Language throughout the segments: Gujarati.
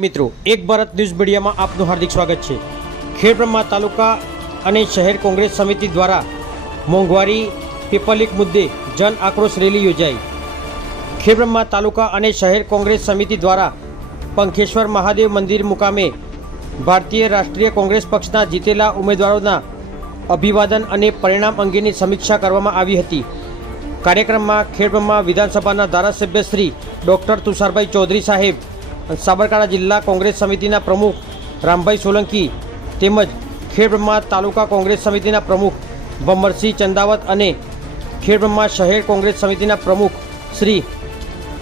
મિત્રો એક ભારત ન્યૂઝ મીડિયામાં આપનું હાર્દિક સ્વાગત છે। ખેડબ્રહ્મા તાલુકા અને શહેર કોંગ્રેસ સમિતિ દ્વારા મોંઘવારી પેપર લીક મુદ્દે જન આક્રોશ રેલી યોજાઈ। ખેડબ્રહ્મા તાલુકા અને શહેર કોંગ્રેસ સમિતિ દ્વારા પંખેશ્વર મહાદેવ મંદિર મુકામે ભારતીય રાષ્ટ્રીય કોંગ્રેસ પક્ષના જીતેલા ઉમેદવારોના અભિવાદન અને પરિણામ અંગેની સમીક્ષા કરવામાં આવી હતી। કાર્યક્રમમાં ખેડબ્રહ્મા વિધાનસભાના ધારાસભ્ય શ્રી ડૉક્ટર તુષારભાઈ ચૌધરી સાહેબ, સાબરકાંઠા જિલ્લા કોંગ્રેસ સમિતિના પ્રમુખ રામભાઈ સોલંકી તેમજ ખેડબ્રહ્મા તાલુકા કોંગ્રેસ સમિતિના પ્રમુખ ભમરસિંહ ચંદાવત અને ખેડબ્રહ્મા શહેર કોંગ્રેસ સમિતિના પ્રમુખ શ્રી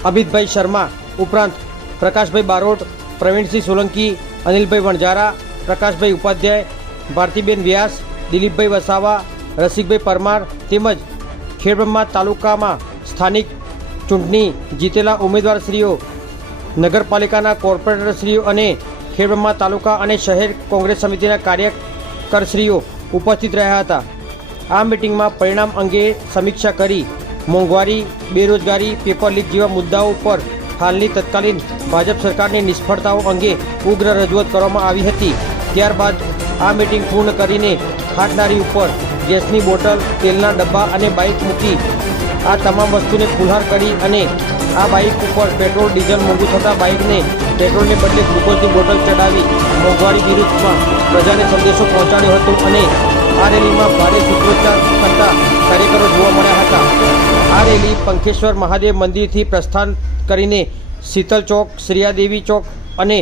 અમિતભાઈ શર્મા ઉપરાંત પ્રકાશભાઈ બારોટ, પ્રવીણસિંહ સોલંકી, અનિલભાઈ વણઝારા, પ્રકાશભાઈ ઉપાધ્યાય, ભારતીબેન વ્યાસ, દિલીપભાઈ વસાવા, રસિકભાઈ પરમાર તેમજ ખેડબ્રહ્મા તાલુકામાં સ્થાનિક ચૂંટણી જીતેલા ઉમેદવારશ્રીઓ, નગરપાલિકાના કોર્પોરેટરશ્રીઓ અને ખેડબ્રહ્મા તાલુકા અને શહેર કોંગ્રેસ સમિતિના કાર્યકરશ્રીઓ ઉપસ્થિત રહ્યા હતા। આ મિટિંગમાં પરિણામ અંગે સમીક્ષા કરી મોંઘવારી, બેરોજગારી, પેપર લીક જેવા મુદ્દાઓ પર હાલની તત્કાલીન ભાજપ સરકારની નિષ્ફળતાઓ અંગે ઉગ્ર રજૂઆત કરવામાં આવી હતી। ત્યારબાદ આ મિટિંગ પૂર્ણ કરીને હાથનારી ઉપર ગેસની બોટલ, તેલના ડબ્બા અને બાઇક મૂકી આ તમામ વસ્તુને ફુલહાર કરી અને આ બાઇક ઉપર પેટ્રોલ ડીઝલ મોંઘું થતાં બાઇકને પેટ્રોલને બદલે ગ્લુકોઝની બોટલ ચડાવી મોંઘવારી વિરુદ્ધમાં પ્રજાને સંદેશો પહોંચાડ્યો હતો અને આ રેલીમાં ભારે સૂત્રોચ્ચાર કરતા કાર્યકરો જોવા મળ્યા હતા। આ રેલી પંખેશ્વર મહાદેવ મંદિરથી પ્રસ્થાન કરીને શીતલ ચોક, શ્રીયાદેવી ચોક અને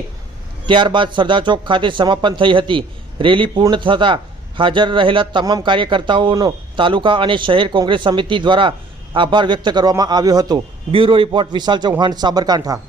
ત્યારબાદ સરદાર ચોક ખાતે સમાપન થઈ હતી। રેલી પૂર્ણ થતાં હાજર રહેલા તમામ કાર્યકર્તાઓનો તાલુકા અને શહેર કોંગ્રેસ સમિતિ દ્વારા આભાર વ્યક્ત કરવામાં આવ્યો હતો। બ્યુરો રિપોર્ટ વિશાલ ચૌહાણ, સાબરકાંઠા।